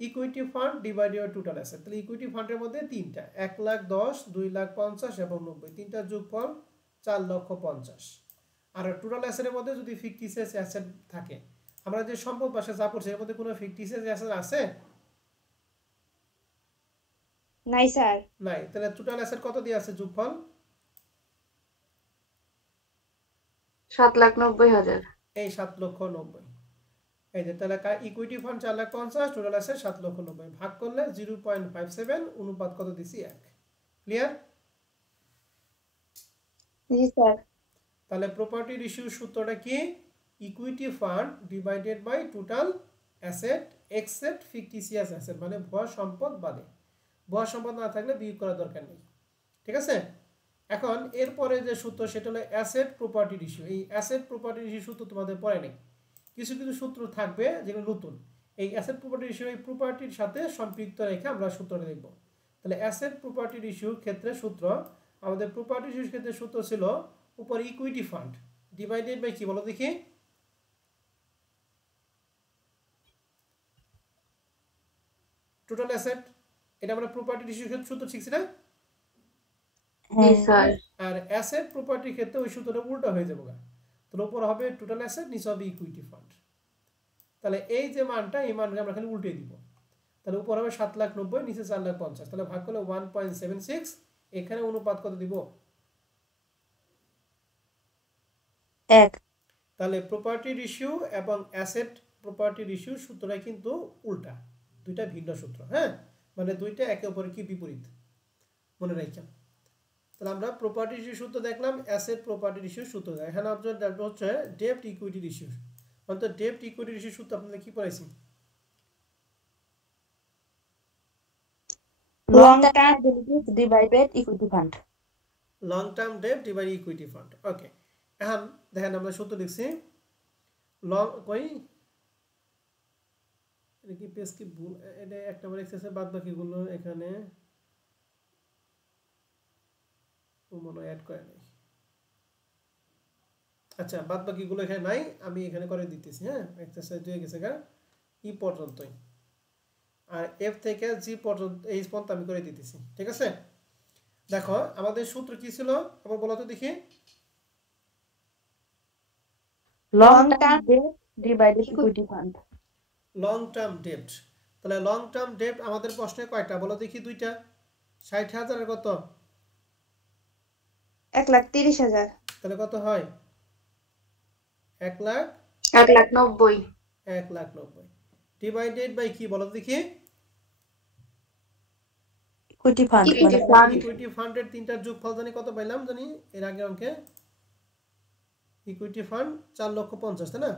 equity fund divided by total asset. তাহলে ইকুইটি ফান্ডের মধ্যে 3টা, 1,10,000, 2,50,000 এবং 90। তিনটার যোগফল 4,50,000। আর টোটাল অ্যাসেটের মধ্যে যদি ফিকটিসিয়াস অ্যাসেট থাকে, আমরা যে সম্পদ ভাষা যা পড়ছি এর মধ্যে কোনো ফিকটিসিয়াস অ্যাসেট আছে? নাই স্যার। নাই। তাহলে টোটাল অ্যাসেট কত দিয়ে আছে যোগফল? 7,90,000। এই 7,90,000। এই যে তাহলে ইকুইটি ফান্ড 4,50,000, টোটাল অ্যাসেট 7,90,000, ভাগ করলে 0.57, অনুপাত কত দিছি 1। ক্লিয়ার? জি স্যার। তাহলে প্রপার্টি রেশিও সূত্রটা কি? Equity fund divided by total asset except fictitious asset, মানে ভুয়া সম্পদ বাদে। ভুয়া সম্পদ না থাকলে বিয়োগ করার দরকার নেই। ঠিক আছে? এখন এরপরে যে সূত্র সেটা হলো অ্যাসেট প্রপার্টি রেশিও। এই অ্যাসেট প্রপার্টি রেশিও সূত্র তোমাদের পড়ে নেই, কিছু কিছু সূত্র থাকবে যেগুলো নতুন। এই অ্যাসেট প্রপার্টি রেশিও এই প্রপার্টির সাথে সম্পৃক্ত রেখে আমরা সূত্রটা দেখব। তাহলে অ্যাসেট প্রপার্টি রেশিওর ক্ষেত্রে সূত্র, আমাদের প্রপার্টি রেশিওর ক্ষেত্রে সূত্র ছিল উপর ইকুইটি ফান্ড ডিভাইডেড বাই কি বলো দেখি? Total asset. এটা আমরা প্রপার্টি রেশিওর ক্ষেত্রে সূত্র শিখছি না? জি স্যার। আর অ্যাসেট প্রপার্টির ক্ষেত্রে ওই সূত্রটা উল্টো হয়ে যাবে। তাহলে উপর হবে টোটাল অ্যাসেট, নিচে হবে ইকুইটি ফান্ড। তাহলে এই যে মানটা, এই মানকে আমরা খালি উল্টে দিব। তাহলে উপর হবে 7,90,000, নিচে 4,50,000। তাহলে ভাগ করলে 1.76। এখানে অনুপাত কত দিব? 1। তাহলে প্রপার্টি রেশিও এবং অ্যাসেট প্রপার্টি রেশিও সূত্রটা কিন্তু উল্টা, দুইটা ভিন্ন সূত্র। হ্যাঁ, মানে দুইটা একে অপরের কি বিপরীত, মনে রাখলাম। তাহলে আমরা প্রপার্টি রেশিও সূত্র দেখলাম, অ্যাসেট প্রপার্টি রেশিও সূত্র দেখলাম। এখানে আপনাদের দেখবো হচ্ছে ডেপ্ট ইকুইটি রেশিও। অন্তত ডেপ্ট ইকুইটি রেশিও সূত্র আপনাদের কি পড়াইছি? Long term debt divided equity fund. Long term debt divide equity fund. Okay, এখন দেখেন আমরা সূত্র লিখছি লং কই এটা কি পেজ কি ভুল, এটা এক নম্বর এক্সারসাইজ, বাদ বাকিগুলো এখানে মনে অ্যাড করে নাই। আচ্ছা, বাদ বাকিগুলো এখানে নাই, আমি এখানে করে দিতেছি। হ্যাঁ, এক্সারসাইজ হয়ে গেছে গা ই পর্যন্তই, আর এফ থেকে জি পর্যন্ত এই পর্যন্ত আমি করে দিতেছি। ঠিক আছে? দেখো আমাদের সূত্র কি ছিল আবার বলো তো দেখি। Long term debt divided equity fund. Long term debt. তাহলে লং টার্ম ডেট আমাদের প্রশ্নে কয়টা বলো দেখি? দুইটা। 60,000 এর কত? 1,30,000। তাহলে কত হয়? 1,00,000 1,90,000। 1,90,000 ডিভাইডেড বাই কি বলো দেখি? Equity fund. Equity fund. Equity ফান্ডের তিনটার যোগফল জানি কত পাইলাম জানি এর আগে অঙ্কে? ইকুইটি ফান্ড 4,50,000, তাই না?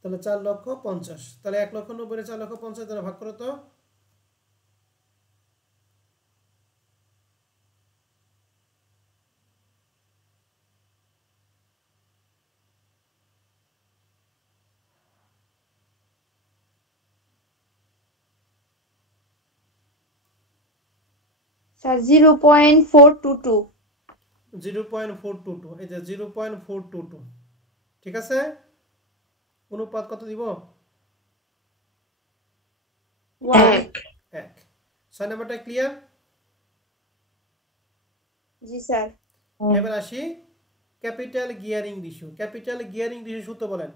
তাহলে 4,50,000, তাহলে 1,90,000 4,50,000 দ্বারা ভাগ করো তো। স্যার 0.422। 0.422, এই যে 0.422। ঠিক আছে? অনুপাত কত দিব? 1। 1। 6 নাম্বারটা ক্লিয়ার? জি স্যার। এবার আসি capital gearing ratio. Capital gearing ratio সূত্র বলেন।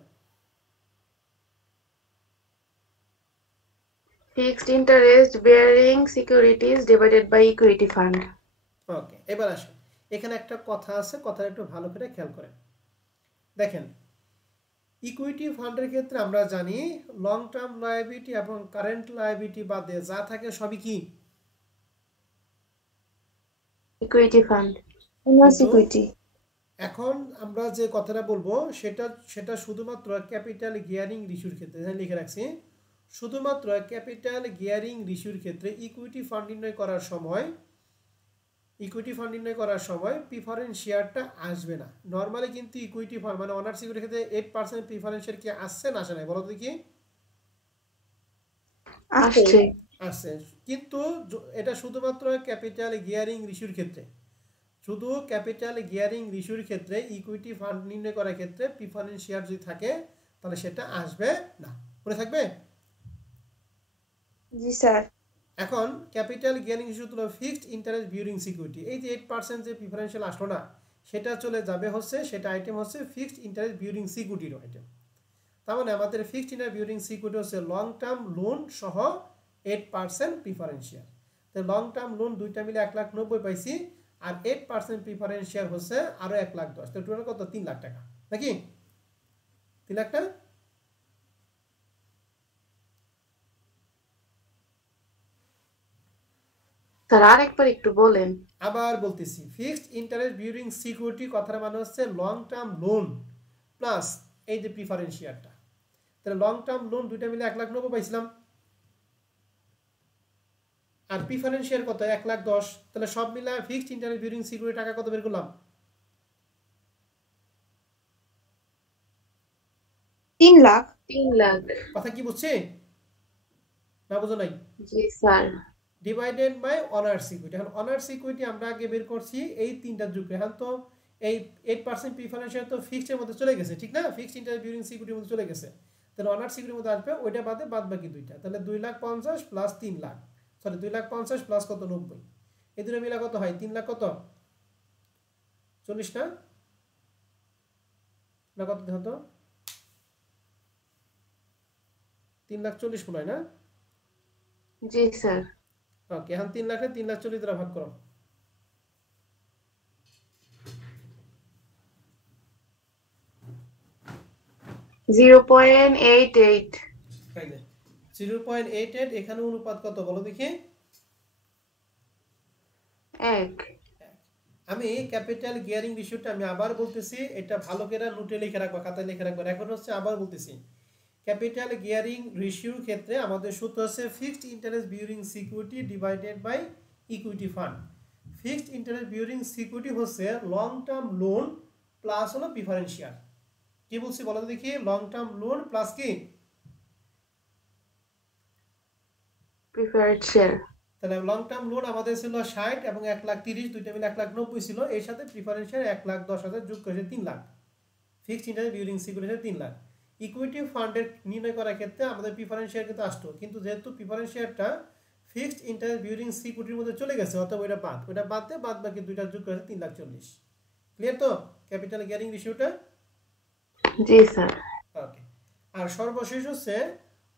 Fixed interest bearing securities divided by equity fund. ওকে, এবার আসুন, এখানে একটা কথা আছে, কথাটা একটু ভালো করে খেয়াল করেন। দেখেন, ইকুইটি ফান্ডের ক্ষেত্রে আমরা জানি লং টার্ম লায়াবিলিটি এবং কারেন্ট লায়াবিলিটি বাদে যা থাকে সবই কি? Equity fund. ইকুইটি। এখন আমরা যে কথাটা বলবো সেটা শুধুমাত্র ক্যাপিটাল গিয়ারিং রেশিওর ক্ষেত্রে লিখে রাখছি। শুধুমাত্র ক্যাপিটাল গিয়ারিং রেশিওর ক্ষেত্রে ইকুইটি ফান্ড নির্ণয় করার সময় প্রিফারেন্স শেয়ারটা আসবে না। নর্মালি কিন্তু ইকুইটি ফান্ড মানে অনার সিকিউরিটির ক্ষেত্রে 8% প্রিফারেন্স শেয়ার কি আসছে না আসে না বলো দেখি? আসছে, কিন্তু এটা শুধুমাত্র ক্যাপিটাল গিয়ারিং রেশিওর ক্ষেত্রে। শুধু ক্যাপিটাল গিয়ারিং রেশিওর ক্ষেত্রে ইকুইটি ফান্ড নির্ণয় করার ক্ষেত্রে প্রিফারেন্স শেয়ার যদি থাকে তাহলে সেটা আসবে না। মনে থাকবে? জি স্যার। এখন ক্যাপিটাল গিয়ারিং রেশিও হলো ফিক্সড ইন্টারেস্ট বিয়ারিং সিকিউরিটি। এই যে 8% যে প্রিফারেন্সিয়াল আসলো না সেটা চলে যাবে হচ্ছে, সেটা আইটেম হচ্ছে ফিক্সড ইন্টারেস্ট বিয়ারিং সিকিউরিটির আইটেম। তার মানে আমাদের ফিক্সড ইন্টারেস্ট বিয়ারিং সিকিউরিটি হচ্ছে লং টার্ম লোন সহ 8% প্রিফারেন্স শেয়ার। তো লং টার্ম লোন দুইটা মিলে 1,90,000 পাইছি, আর 8% প্রিফারেন্স শেয়ার হচ্ছে আরো 1,10,000। তো টোটাল কত? 3 লাখ টাকা নাকি? 3 লাখ না? স্যার আরেকবার একটু বলেন। আবার বলতেছি, ফিক্সড ইন্টারেস্ট বিউরিং সিকিউরিটি কথার মানে হচ্ছে লং টার্ম লোন প্লাস এই যে প্রিফারেন্স শেয়ারটা। তাহলে লং টার্ম লোন দুইটা মিলে 1,90,000 পাইছিলাম, আর প্রিফারেন্স শেয়ার কত? 1,10,000। তাহলে সব মিলে ফিক্সড ইন্টারেস্ট বিউরিং সিকিউরিটি টাকা কত বের করলাম? 3 লাখ। 3 লাখ। কথা কি বুঝছি না বুঝো নাই? জি sir. Divided by owners equity. এখন অনার্স ইকুইটি আমরা আগে বের করছি এই তিনটা যুগ। এখন তো এই 8% প্রিফারেন্স শেয়ার তো ফিক্সড এর মধ্যে চলে গেছে, ঠিক না? ফিক্সড ইন্টারেস্ট বিউরিং সিকিউরিটির মধ্যে চলে গেছে। তাহলে অনার্স সিকিউরিটির মধ্যে আসবে ওইটা বাদে বাদ বাকি দুইটা। তাহলে 2,50,000 প্লাস 3 লাখ, সরি 2,50,000 প্লাস কত? 90। এই দুটো মিলা কত হয়? 3 লাখ কত? 40 না কত হতো? 3,40,000 মনে হয় না? জি স্যার। ওকে, এখন 3 লাখে 3,40,000 দ্বারা ভাগ করো। 0.88। 0.88। এখানে অনুপাত কত বলো দেখি? 1। আমি ক্যাপিটাল গিয়ারিং রেশিওটা আমি আবার বলতেছি, এটা ভালো করে নোটে লিখে রাখবা, খাতায় লিখে রাখবা। এখন হচ্ছে আবার বলতেছি, ক্যাপিটাল গিয়ারিং রেশিওর ক্ষেত্রে আমাদের সূত্র হচ্ছে fixed interest bearing security divided by equity fund. Fixed interest bearing security হচ্ছে লং টার্ম লোন প্লাস হলো প্রিফারেন্স শেয়ার। কি বলছি বলো দেখি? লং টার্ম লোন প্লাস কি? Preferred share. তাহলে লং টার্ম লোন আমাদের ছিল 60 এবং 1,30,000, দুইটা মিলে 1,90,000 ছিল। এর সাথে প্রিফারেন্স শেয়ার 1,10,000 যোগ করেছে 3 lakh. Fixed interest bearing security 3 lakh. Equity ফান্ডের নির্ণয় করার ক্ষেত্রে আমাদের প্রিফারেন্স শেয়ার কিন্তু আসতো, কিন্তু যেহেতু প্রিফারেন্স শেয়ারটা ফিক্সড ইন্টারেস্ট বিউরিং সিকিউরিটির মধ্যে চলে গেছে, অথবা ওইটা বাদ দিয়ে বাদ বাকি দুইটা যোগ করেছে 3,40,000। ক্লিয়ার তো ক্যাপিটাল গিয়ারিং রেশিওটা? জি স্যার। ওকে। আর সর্বশেষ হচ্ছে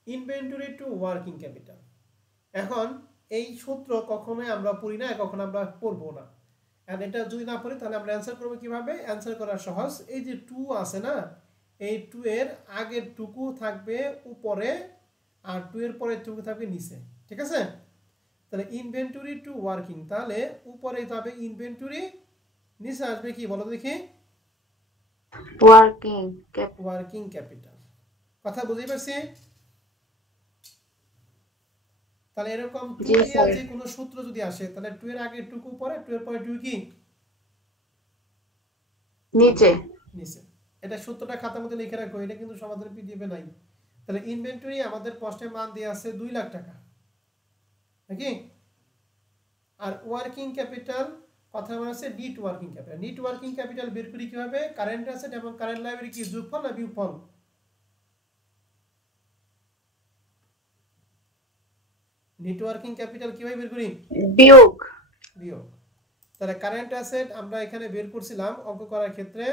ইনভেন্টরি টু ওয়ার্কিং ক্যাপিটাল। এখন এই সূত্র কখনোই আমরা পড়ি না, কখনো আমরা পড়বো না। আর এটা যদি না পড়ি তাহলে আমরা অ্যান্সার করবো কিভাবে? অ্যান্সার করা সহজ। এই যে 2 আছে না, এই 2 এর আগের টুকু থাকবে উপরে আর 2 এর পরের টুকু থাকবে নিচে, ঠিক আছে? তাহলে ইনভেন্টরি টু ওয়ার্কিং, তাহলে উপরে যাবে ইনভেন্টরি, নিচে আসবে কি বলো দেখি? Working capital. কথা বুঝতে পারছি? তাহলে এরকম 2 এর যে কোনো সূত্র যদি আসে, তাহলে 2 এর আগের টুকু উপরে, 2 এর পরে টুকু কি নিচে। এটা সূত্রটা খাতার মধ্যে লিখে রাখো, এটা কিন্তু সমাধান পিডিএফ এ নাই। তাহলে ইনভেন্টরি আমাদের কস্টের মান দিয়ে আছে 2 লাখ টাকা নাকি? আর ওয়ার্কিং ক্যাপিটাল কথা মানে আছে net working capital. Net working capital বের করি কিভাবে? কারেন্ট অ্যাসেট এবং কারেন্ট লায়াবিলিটি কি যোগফল না বিয়োগফল? নেট ওয়ার্কিং ক্যাপিটাল কিভাবে বের করি? বিয়োগ। তাহলে কারেন্ট অ্যাসেট আমরা এখানে বের করছিলাম অঙ্ক করার ক্ষেত্রে,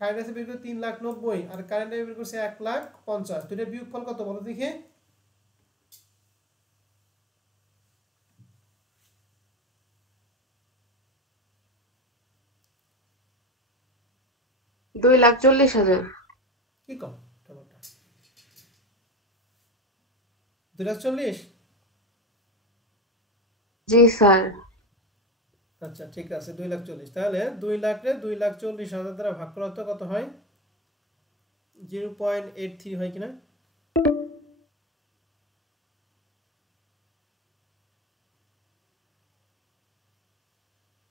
কারেন্ট অ্যাসেট বের করে 3,90,000 আর কারেন্ট বের করছে 1,50,000। তো এর বিয়োগফল কত বলো দেখি? $2,40,000। কি কম? 2,40,000? জি স্যার। আচ্ছা ঠিক আছে, 2,40,000। তাহলে 2 লাখে 2,40,000 দ্বারা ভাগ করা তো কত হয়? 0.83 হয় কিনা?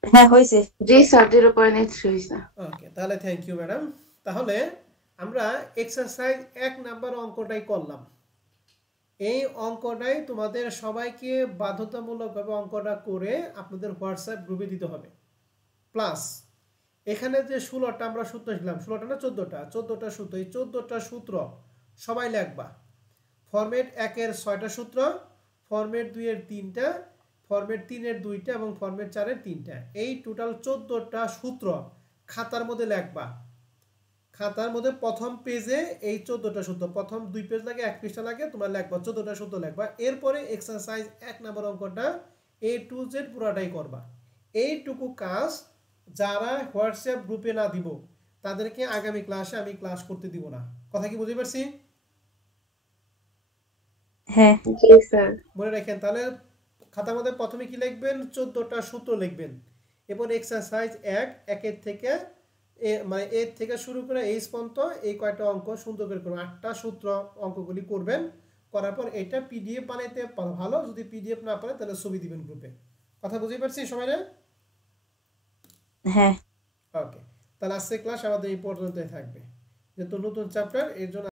হ্যাঁ হয়েছে। জি স্যার 0.83 হইছে। ওকে, তাহলে থ্যাংক ইউ ম্যাডাম। তাহলে আমরা এক্সারসাইজ 1 নাম্বার অঙ্কটাই করলাম। এই অঙ্কটাই তোমাদের সবাইকে বাধ্যতামূলকভাবে অঙ্কটা করে আপনাদের হোয়াটসঅ্যাপ গ্রুপে দিতে হবে। প্লাস এখানে যে 16টা আমরা সূত্র শিখলাম, 16টা না 14টা সূত্র, এই 14টা সূত্র সবাই লিখবা। ফরম্যাট 1 এর 6টা সূত্র, ফরম্যাট 2 এর 3টা, ফরম্যাট 3 এর 2টা এবং ফরম্যাট 4 এর 3টা। এই টোটাল 14টা সূত্র খাতার মধ্যে লিখবা। খাতার মধ্যে প্রথম পেজে এই 14টা সূত্র, প্রথম 2 পেজ লাগে, 1 পৃষ্ঠা লাগে, তোমার লিখবা 14টা সূত্র লিখবা। এরপরে এক্সারসাইজ 1 নম্বর অঙ্কটা A to Z পুরোটাই করবা। এইটুকু কাজ যারা হোয়াটসঅ্যাপ গ্রুপে না দিব তাদেরকে আগামী ক্লাসে আমি ক্লাস করতে দিব না। কথা কি বুঝতে পারছি? হ্যাঁ জি স্যার। মনে রাখেন তাহলে খাতার মধ্যে প্রথমে কি লিখবেন, 14টা সূত্র লিখবেন। এরপর এক্সারসাইজ 1 থেকে মানে এর থেকে শুরু করে এইচ পর্যন্ত এই কয়টা অঙ্ক সুন্দর করে করবেন, 8টা সূত্র অঙ্কগুলি করবেন। করার পর এটা পিডিএফ বানাইতে ভালো, যদি পিডিএফ না পারে তাহলে ছবি দিবেন গ্রুপে। কথা বুঝতে পারছি সবাই? হ্যাঁ ওকে, তাহলে আজকে ক্লাস আমাদের এই পর্যন্তই থাকবে, যেহেতু নতুন চ্যাপ্টার এর জন্য